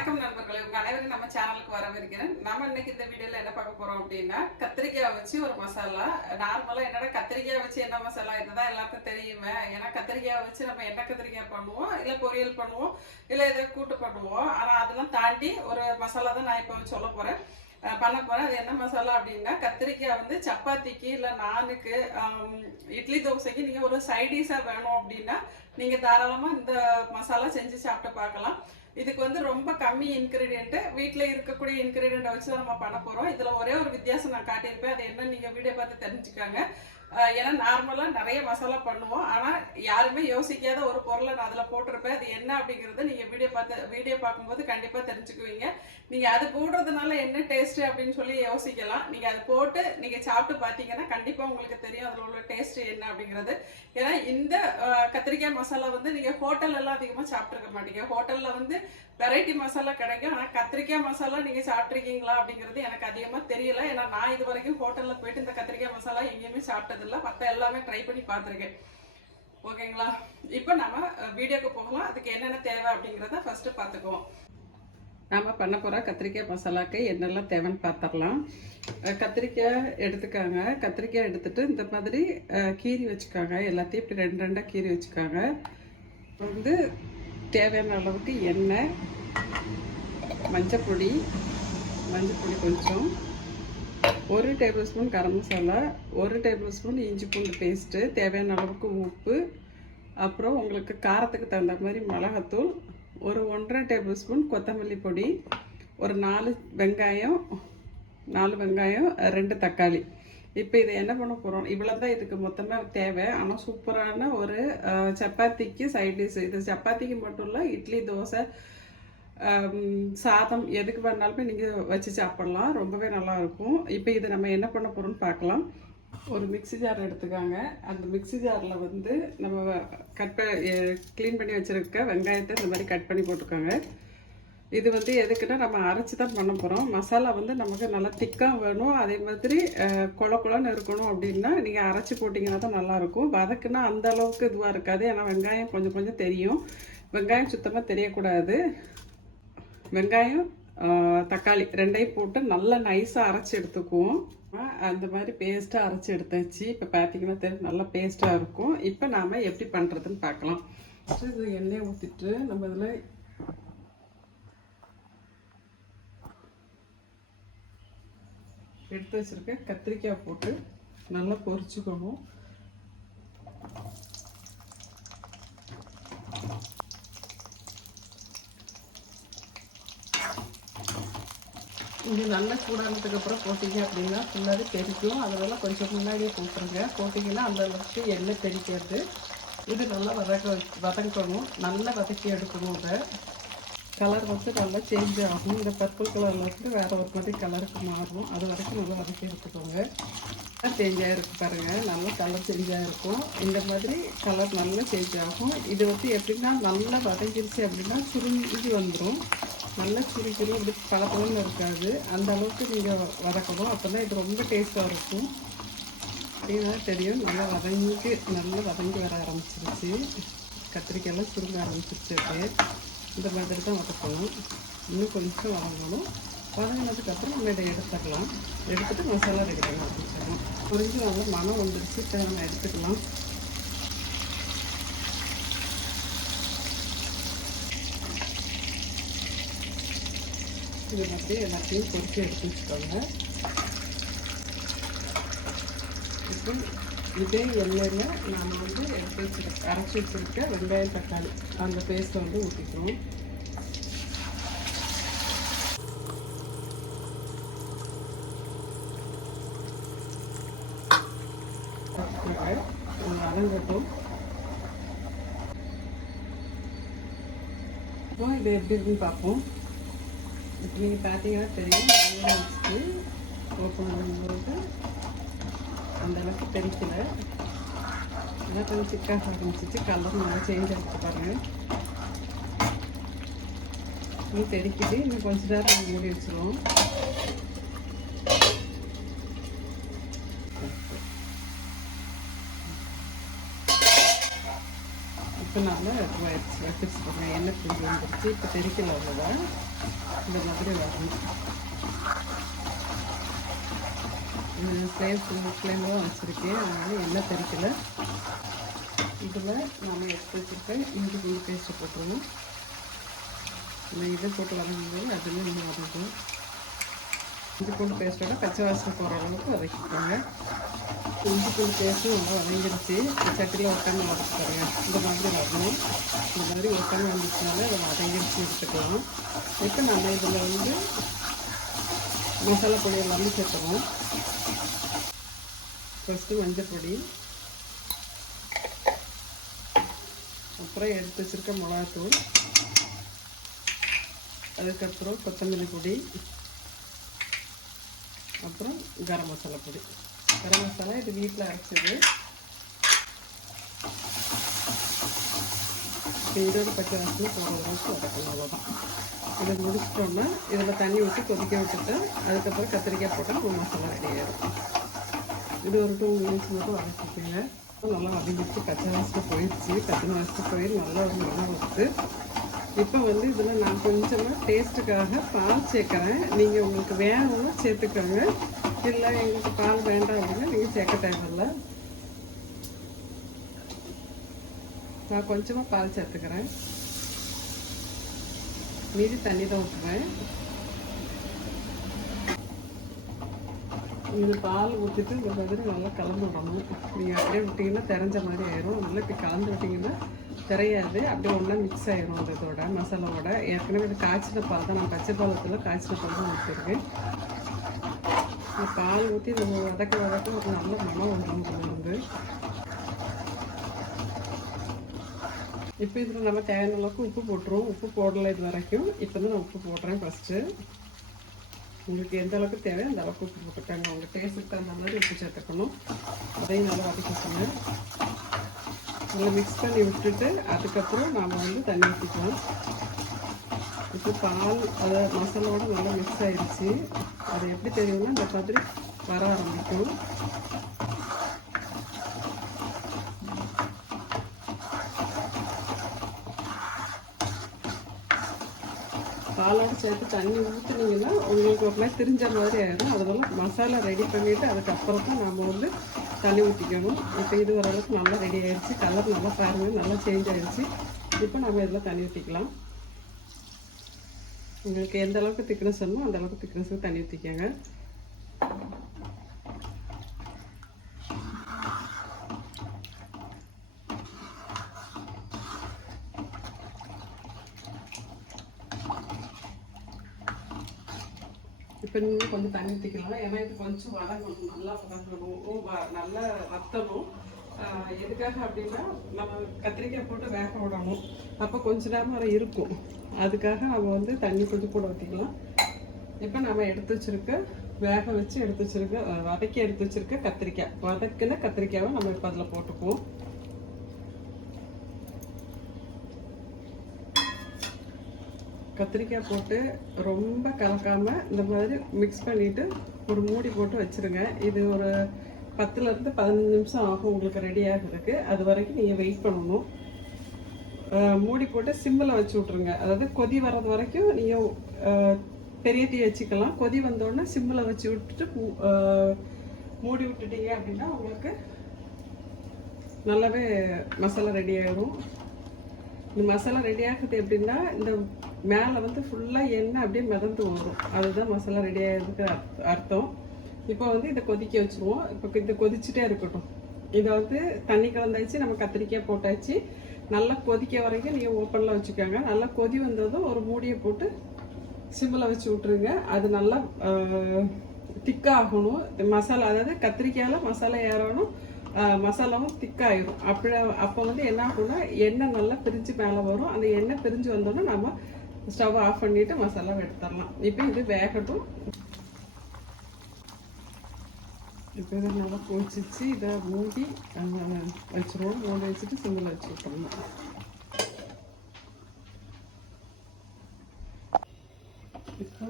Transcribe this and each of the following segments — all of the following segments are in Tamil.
வணக்கம் நண்பர்களே, உங்க அனைவரும் நம்ம சேனலுக்கு வரவேற்கிறேன். நம்ம இன்னைக்கு இந்த வீடியோல என்ன பார்க்க போறோம் அப்படின்னா, கத்திரிக்காய் வச்சு ஒரு மசாலா. நார்மலா என்னடா கத்திரிக்காய் வச்சு என்ன மசாலா, இதுதான் எல்லாருக்கும் தெரியுமே. ஏன்னா கத்திரிக்காய் வச்சு நம்ம எண்ணெய் கத்திரிக்காய் பண்ணுவோம், இல்ல பொரியல் பண்ணுவோம், இல்ல ஏதோ கூட்டு பண்ணுவோம். ஆனா அதெல்லாம் தாண்டி ஒரு மசாலா தான் நான் இப்போ சொல்ல போறேன், பண்ண போறேன். அது என்ன மசாலா அப்படின்னா, கத்திரிக்காய் வந்து சப்பாத்திக்கு இல்ல நானுக்கு, இட்லி தோசைக்கு நீங்க ஒரு சைடிஷா வேணும் அப்படின்னா நீங்க தாராளமா இந்த மசாலா செஞ்சு சாப்பிட்டு பார்க்கலாம். இதுக்கு வந்து ரொம்ப கம்மி இன்கிரீடியன்ட், வீட்டில் இருக்கக்கூடிய இன்கிரீடியன்ட் வச்சு தான் நம்ம பண்ண போறோம். இதுல ஒரே ஒரு வித்தியாசம் நான் காட்டியிருப்பேன், அது என்ன நீங்க வீடியோ பார்த்து தெரிஞ்சுக்காங்க. ஏன்னா நார்மலா நிறைய மசாலா பண்ணுவோம், ஆனா யாருமே யோசிக்காத ஒரு பொருளை நான் அதுல போட்டிருப்பேன். அது என்ன அப்படிங்கறத நீங்க வீடியோ பார்க்கும்போது கண்டிப்பா தெரிஞ்சுக்குவீங்க. நீங்க அது போடுறதுனால என்ன டேஸ்ட் அப்படின்னு சொல்லி யோசிக்கலாம். நீங்க அது போட்டு நீங்க சாப்பிட்டு பார்த்தீங்கன்னா கண்டிப்பா உங்களுக்கு தெரியும் அதுல உள்ள டேஸ்ட் என்ன அப்படிங்கிறது. ஏன்னா இந்த கத்திரிக்காய் மசாலா வந்து நீங்க ஹோட்டல்ல எல்லாம் அதிகமா சாப்பிட்டுருக்க மாட்டீங்க. ஹோட்டல்ல வந்து வெரைட்டி மசாலா கிடைக்கும், ஆனா கத்திரிக்காய் மசாலா நீங்க சாப்பிட்ருக்கீங்களா அப்படிங்கிறது எனக்கு அதிகமா தெரியல. ஏன்னா நான் இது வரைக்கும் ஹோட்டல்ல போயிட்டு இந்த கத்திரிக்காய் மசாலா எங்கேயுமே சாப்பிட்டதில்லை, மற்ற எல்லாமே ட்ரை பண்ணி பார்த்துருக்கேன். ஓகேங்களா, இப்போ நம்ம வீடியோக்கு போகலாம். அதுக்கு என்னென்ன தேவை அப்படிங்கிறத ஃபர்ஸ்ட் பார்த்துக்குவோம். நாம பண்ண போற கத்திரிக்காய் மசாலாக்கு என்னெல்லாம் தேவைன்னு பார்த்துடலாம். கத்திரிக்காய் எடுத்துக்காங்க. கத்திரிக்காய் எடுத்துட்டு இந்த மாதிரி கீரி வச்சுக்காங்க. எல்லாத்தையும் இப்படி ரெண்டு ரெண்டாக கீரி வச்சுக்காங்க. வந்து தேவையான அளவுக்கு எண்ணெய், மஞ்சப்பொடி கொஞ்சம், 1 table spoon garam masala, 1 table spoon இஞ்சி பூண்டு பேஸ்ட்டு, தேவையான அளவுக்கு உப்பு, அப்புறம் உங்களுக்கு காரத்துக்கு தகுந்த மாதிரி மிளகாத்தூள், ஒரு 1.5 டேபிள் ஸ்பூன் கொத்தமல்லி பொடி, ஒரு 4 வெங்காயம், 2 தக்காளி. இப்போ இதை என்ன பண்ண போகிறோம், இவ்வளோ தான் இதுக்கு மொத்தமாக தேவை. ஆனால் சூப்பரான ஒரு சப்பாத்திக்கு சைட் டிஷ். இது சப்பாத்திக்கு மட்டும் இல்லை, இட்லி, தோசை, சாதம் எதுக்கு வேணாலுமே நீங்கள் வச்சு சாப்பிட்லாம், ரொம்பவே நல்லாயிருக்கும். இப்போ இது நம்ம என்ன பண்ண போகிறோம்னு பார்க்கலாம். ஒரு மிக்ஸி ஜார் எடுத்துக்காங்க. அந்த மிக்ஸி ஜாரில் வந்து நம்ம க்ளீன் பண்ணி வச்சுருக்க வெங்காயத்தை இந்த மாதிரி கட் பண்ணி போட்டுக்கோங்க. இது வந்து எதுக்குன்னா நம்ம அரைச்சி தான் பண்ண போகிறோம். மசாலா வந்து நமக்கு நல்லா திக்காக வேணும், அதே மாதிரி கொலன்னு இருக்கணும். அப்படின்னா நீங்கள் அரைச்சி போட்டிங்கன்னா தான் நல்லாயிருக்கும். வதக்குன்னா அந்த அளவுக்கு இதுவாக இருக்காது, ஏன்னா வெங்காயம் கொஞ்சம் தெரியும். வெங்காயம் சுத்தமாக தெரியக்கூடாது. வெங்காயம், தக்காளி ரெண்டையும் போட்டு நல்லா நைஸாக அரைச்சி எடுத்துக்குவோம். அந்த மாதிரி பேஸ்ட்டாக அரைச்சி எடுத்தாச்சு. இப்போ பார்த்தீங்கன்னா தெரியும், நல்லா பேஸ்ட்டாக இருக்கும். இப்போ நாம் எப்படி பண்ணுறதுன்னு பார்க்கலாம். இது எண்ணெய் ஊற்றிட்டு நம்ம இதில் எடுத்து வச்சுருக்க கத்திரிக்காய் போட்டு நல்லா பொரிச்சுக்கணும். இது நல்லா சூடானதுக்கு அப்புறம் போட்டிங்க அப்படின்னா ஃபுல்லாகவே தெரிக்கும். அதனால கொஞ்சம் முன்னாடியே போட்டுருங்க. போட்டிங்கன்னா அந்த அளவுக்கு எண்ணெய் தெரிக்கிறது. இது நல்லா வதங்கணும், நல்லா வதக்கி எடுக்கணும். இதை கலர் வந்து நல்லா சேஞ்ச் ஆகும். இந்த பர்பிள் கலரில் இருந்து வேறு ஒரு மாதிரி கலருக்கு மாறும். அது வரைக்கும் நல்லா வதக்கி எடுத்துக்கோங்க. சேஞ்ச் ஆகிருக்கு பாருங்கள், நல்லா கலர் சேஞ்ச் ஆகிருக்கும். இந்த மாதிரி கலர் நல்லா சேஞ்ச் ஆகும். இது வந்து எப்படின்னா நல்லா வதங்கிருச்சு அப்படின்னா சுருங்கி வந்துடும். நல்லா சுருக்கிடும், இப்படி பழப்பழம்னு இருக்காது. அந்த அளவுக்கு நீங்கள் வதக்கணும். அப்போ தான் இது ரொம்ப டேஸ்ட்டாக இருக்கும். அப்படின்னா தெரியும், நல்லா வதங்கி வர ஆரம்பிச்சிருச்சு. கத்திரிக்காயெல்லாம் சுருங்க ஆரம்பிச்சிருச்சு. அப்படியே இந்த மாதிரி தான் வதக்கணும். இன்னும் கொஞ்சம் வதங்கணும். வதங்கினதுக்கப்புறம் நம்ம இதை எடுத்துக்கலாம். எடுத்துகிட்டு மசாலா ரெடி பண்ண ஆரம்பிச்சிடலாம். கொஞ்சம் நல்லா மனம் வந்துருச்சு. இப்போ நம்ம எடுத்துக்கலாம். இது மாதிரி எல்லாத்தையும் பொரிச்சு எடுத்து வச்சுக்கோங்க. இப்போ இதே எண்ணெயில் நாம் வந்து அரைச்சி வச்சுருக்க வெங்காயம், தக்காளி அந்த பேஸ்ட்டை வந்து ஊற்றிக்கிறோம். வதங்கட்டும். இப்போ இது எப்படி இருக்குன்னு பார்ப்போம். இப்போ நீங்கள் பார்த்தீங்கன்னா தெரியும், வச்சுட்டு ஓப்பன் பண்ணும்போது அந்த அளவுக்கு தெரிக்கல. எல்லாம் கொஞ்சம் திக்காக ஆரம்பிச்சிச்சு. கலர் நல்லா சேஞ்ச் ஆகிட்டு பாருங்கள். இன்னும் தெரிக்குது. இன்னும் கொஞ்சம் நேரம் மூடி வச்சுருவோம். இப்போ நான் வச்சுருக்கேன். எண்ணெய் பிரிஞ்சு வந்துருச்சு. இப்போ தெரிக்கல அவ்வளோதான். இந்த மாதிரி வரணும். ஃப்ளேமில் தான் வச்சுருக்கேன். அதனால் எண்ணெய் தெரிக்கலை. இதில் நாம் எடுத்து வச்சுருக்கேன் இஞ்சி பூண்டு பேஸ்ட்டை போட்டுருவோம். இந்த இதை போட்டு வதங்கும்போது அதுலேயும் இன்னும் வதக்கும். இஞ்சி பூண்டு பேஸ்ட்டோட பச்சை வாசனை போகிற அளவுக்கு வதக்கிக்கோங்க. இஞ்சி பூண்டு பேஸ்ட்டும் நல்லா வதங்கிடுச்சு. சட்டியில் ஒட்டாமல் வதக்கி தரேன். இந்த மாதிரி வரணும். இந்த மாதிரி ஒட்டாமல் வந்துச்சுனால அதை வதங்கிடுச்சு எடுத்துக்கலாம். இப்போ நம்ம இதில் வந்து மசாலா பொடி எல்லாமே சேர்த்துவோம். ஃபஸ்ட்டு மஞ்சள் பொடி, அப்புறம் எடுத்து வச்சுருக்க மிளகாத்தூள், அதுக்கப்புறம் கொத்தமல்லி பொடி, அப்புறம் கரம் மசாலா பொடி. கரம் மசாலா இது வீட்டில் அரைச்சது. இதோட பச்சை வாசனை போகிற அளவுக்கு வதக்கணும். அவ்வளோதான். இதை முடிச்சிட்டோம்னா இதில் தண்ணி ஊற்றி கொதிக்க விட்டுட்டு அதுக்கப்புறம் கத்திரிக்காய் போட்டால் ஒரு மசாலா ரெடி ஆகிடும். இது ஒரு 2 மினிட்ஸ் மட்டும் வதக்கிக்கோங்க. நல்லா வதங்கிட்டு பச்சை வாசனை போயிடுச்சு. பச்சை வாசனை போய் நல்லா ஒரு மனம் வருது. இப்போ வந்து இதில் நான் கொஞ்சமாக டேஸ்ட்டுக்காக பால் சேர்க்குறேன். நீங்கள் உங்களுக்கு வேணும்னா சேர்த்துக்கோங்க. இல்லை எங்களுக்கு பால் வேண்டாம் அப்படின்னா நீங்கள் சேர்க்க தேவையில்லை. நான் கொஞ்சமாக பால் சேர்த்துக்கிறேன். மீதி தண்ணி தான் ஊற்றுவேன். இது பால் ஊற்றிட்டு இந்த மாதிரி நல்லா கலந்து விடணும். நீங்கள் அப்படியே விட்டிங்கன்னா தெரிஞ்ச மாதிரி ஆயிரும். நல்லா இப்படி கலந்து விட்டிங்கன்னா தெரியாது. அப்படியே ஒன்றா மிக்ஸ் ஆயிரும். அந்த இதோட மசாலாவோட. ஏற்கனவே இது காய்ச்சின பால் தான். நான் பச்சை பாலத்தில் காய்ச்சின பால் தான் ஊற்றிருக்கேன். பால் ஊற்றி நம்ம வதக்க ஒரு நல்ல மனம் வந்துடும். வந்து இப்போ இதில் நம்ம தேவையான அளவுக்கு உப்பு போட்டுருவோம். உப்பு போடலை இது வரைக்கும். இப்போ தான் நான் உப்பு போடுறேன் ஃபஸ்ட்டு. உங்களுக்கு எந்த அளவுக்கு தேவை அந்த அளவுக்கு உப்பு போட்டுக்காங்க. உங்கள் டேஸ்ட்டுக்கு தகுந்த மாதிரி உப்பு சேர்த்துக்கணும். அதையும் நல்லா வதக்கிக்கோங்க. நல்லா மிக்ஸ் பண்ணி விட்டுட்டு அதுக்கப்புறம் நாம் வந்து தண்ணி ஊற்றிக்கலாம். இப்போ பால் அதை மசாலாவோட நல்லா மிக்ஸ் ஆகிடுச்சு. அது எப்படி தெரியும்னா இந்த மாதிரி வர ஆரம்பிக்கும். பாலோடு சேர்த்து தண்ணி ஊற்றுனீங்கன்னா உங்களுக்கு ஒரு மாதிரி திரிஞ்ச மாதிரி ஆயிடும். அதனால மசாலா ரெடி பண்ணிவிட்டு அதுக்கப்புறம் தான் நம்ம வந்து தண்ணி ஊற்றிக்கணும். இப்போ இது ஓரளவுக்கு நல்லா ரெடி ஆகிடுச்சு. கலர் நல்லா பாருங்கள், நல்லா சேஞ்ச் ஆகிடுச்சு. இப்போ நம்ம இதில் தண்ணி ஊற்றிக்கலாம். உங்களுக்கு எந்த அளவுக்கு திக்னஸ் வேணுமோ அந்த அளவுக்கு திக்னஸுக்கு தண்ணி ஊற்றிக்கோங்க. இப்போ நீங்கள் கொஞ்சம் தண்ணி ஊற்றிக்கலாம். ஏன்னா இது கொஞ்சம் வதங்கணும், நல்லா வதங்கணும், நல்லா வத்தணும். எதுக்காக அப்படின்னா நம்ம கத்திரிக்காய் போட்டு வேக விடணும். அப்போ கொஞ்ச நேரம் வரை இருக்கும். அதுக்காக நம்ம வந்து தண்ணி கொஞ்சம் கூட ஊற்றிக்கலாம். இப்போ நம்ம எடுத்து வச்சுருக்க வேக வச்சு எடுத்து வச்சுருக்க வதக்கி எடுத்து வச்சுருக்க கத்திரிக்காய், வதக்கின கத்திரிக்காயை நம்ம இப்போ அதில் போட்டுக்குவோம். கத்திரிக்காய் போட்டு ரொம்ப கலக்காமல் இந்த மாதிரி மிக்ஸ் பண்ணிவிட்டு ஒரு மூடி போட்டு வச்சுருங்க. இது ஒரு 10லேருந்து 15 நிமிஷம் ஆகும் உங்களுக்கு ரெடி ஆகிறதுக்கு. அது வரைக்கும் நீங்கள் வெயிட் பண்ணணும். மூடி போட்டு சிம்மில் வச்சு விட்ருங்க. அதாவது கொதி வர்றது வரைக்கும் நீங்கள் பெரிய தீ வச்சுக்கலாம். கொதி வந்தோடனே சிம்மில் வச்சு விட்டுட்டு மூடி விட்டுட்டீங்க அப்படின்னா உங்களுக்கு நல்லாவே மசாலா ரெடி ஆகிடும். இந்த மசாலா ரெடி ஆகுது எப்படின்னா இந்த மேலே வந்து ஃபுல்லாக எண்ணெய் அப்படியே மிதந்து வரும். அதுதான் மசாலா ரெடி ஆகிறதுக்கு அர்த்தம். இப்போ வந்து இதை கொதிக்க வச்சுருவோம். இப்போ இது கொதிச்சுட்டே இருக்கட்டும். இதை வந்து தண்ணி கலந்தாச்சு, நம்ம கத்திரிக்காய் போட்டாச்சு. நல்லா கொதிக்க வரைக்கும் நீங்கள் ஓப்பனில் வச்சுக்கோங்க. நல்லா கொதி வந்ததும் ஒரு மூடியை போட்டு சிம்மில் வச்சு விட்ருங்க. அது நல்லா திக்காகணும். மசாலா அதாவது கத்திரிக்காயில் மசாலா ஏறணும், மசாலாவும் திக்காயிரும். அப்போ வந்து என்ன ஆகும்னா எண்ணெய் நல்லா பிரிஞ்சு மேலே வரும். அந்த எண்ணெய் பிரிஞ்சு வந்தோன்னா நம்ம ஸ்டவ் ஆஃப் பண்ணிவிட்டு மசாலாவை எடுத்துடலாம். இப்போ இது வேகட்டும். இப்போ இதை நல்லா கொதிச்சிச்சு. இதை மூடி வச்சுருவோம். மூடி வச்சுட்டு சிம்மில் வச்சு விட்டோம்னா இப்போ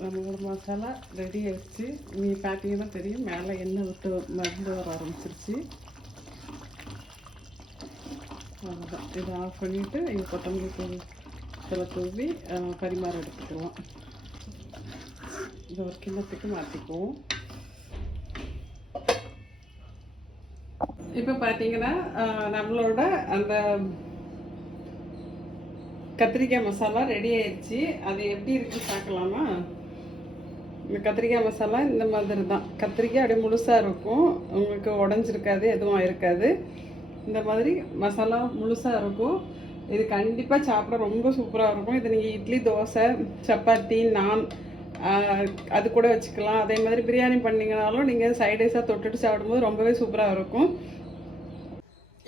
நம்மளோட மசாலா ரெடி ஆகிடுச்சு. நீ பார்த்தீங்கன்னா தெரியும் மேலே எண்ணெய் விட்டு மருந்து வர ஆரம்பிச்சிருச்சு. அவ்வளோதான். இதை ஆஃப் பண்ணிவிட்டு இங்கே கொத்தமல்லி தூள் சில தூவி பரிமாற எடுத்துக்கலாம். இது ஒரு கிண்ணத்துக்கு மாற்றிக்குவோம். இப்போ பார்த்தீங்கன்னா நம்மளோட அந்த கத்திரிக்காய் மசாலா ரெடி ஆயிடுச்சு. அது எப்படி இருக்குன்னு பார்க்கலாமா? இந்த கத்திரிக்காய் மசாலா இந்த மாதிரி தான். கத்திரிக்காய் அப்படியே முழுசாக இருக்கும், உங்களுக்கு உடஞ்சிருக்காது, எதுவும் ஆயிருக்காது. இந்த மாதிரி மசாலா முழுசாக இருக்கும். இது கண்டிப்பாக சாப்பிட ரொம்ப சூப்பராக இருக்கும். இது நீங்கள் இட்லி, தோசை, சப்பாத்தி, நான் அது கூட வச்சுக்கலாம். அதே மாதிரி பிரியாணி பண்ணிங்கனாலும் நீங்கள் சைடிஷாக தொட்டுட்டு சாப்பிடும்போது ரொம்பவே சூப்பராக இருக்கும்.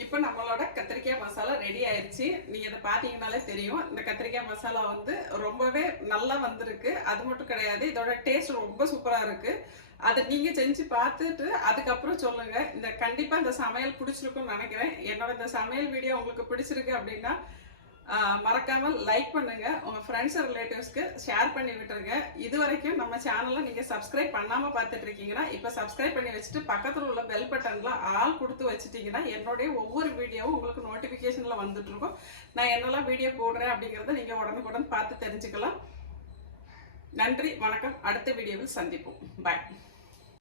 இப்போ நம்மளோட கத்திரிக்காய் மசாலா ரெடி ஆயிடுச்சு. நீங்கள் இதை பார்த்தீங்கன்னாலே தெரியும். இந்த கத்திரிக்காய் மசாலா வந்து ரொம்பவே நல்லா வந்திருக்கு. அது மட்டும் கிடையாது, இதோட டேஸ்ட் ரொம்ப சூப்பராக இருக்கு. அதை நீங்கள் செஞ்சு பார்த்துட்டு அதுக்கப்புறம் சொல்லுங்கள். கண்டிப்பாக இந்த சமையல் பிடிச்சிருக்குன்னு நினைக்கிறேன். என்னோட இந்த சமையல் வீடியோ உங்களுக்கு பிடிச்சிருக்கு அப்படின்னா மறக்காமல் லைக் பண்ணுங்க, உங்க ஃப்ரெண்ட்ஸ் ரிலேட்டிவ்ஸ்க்கு ஷேர் பண்ணி விட்டுருங்க. இது வரைக்கும் நம்ம சேனலை நீங்க சப்ஸ்கிரைப் பண்ணாம பார்த்துட்டு இருக்கீங்கன்னா இப்ப சப்ஸ்கிரைப் பண்ணி வச்சுட்டு பக்கத்துல உள்ள பெல் பட்டன்ல ஆல் கொடுத்து வச்சுட்டீங்கன்னா என்னுடைய ஒவ்வொரு வீடியோவும் உங்களுக்கு நோட்டிபிகேஷன்ல வந்துட்டு இருக்கும். நான் என்னெல்லாம் வீடியோ போடுறேன் அப்படிங்கறத நீங்க உடனுக்குடன் பார்த்து தெரிஞ்சுக்கலாம். நன்றி, வணக்கம். அடுத்த வீடியோவில் சந்திப்போம். பாய்.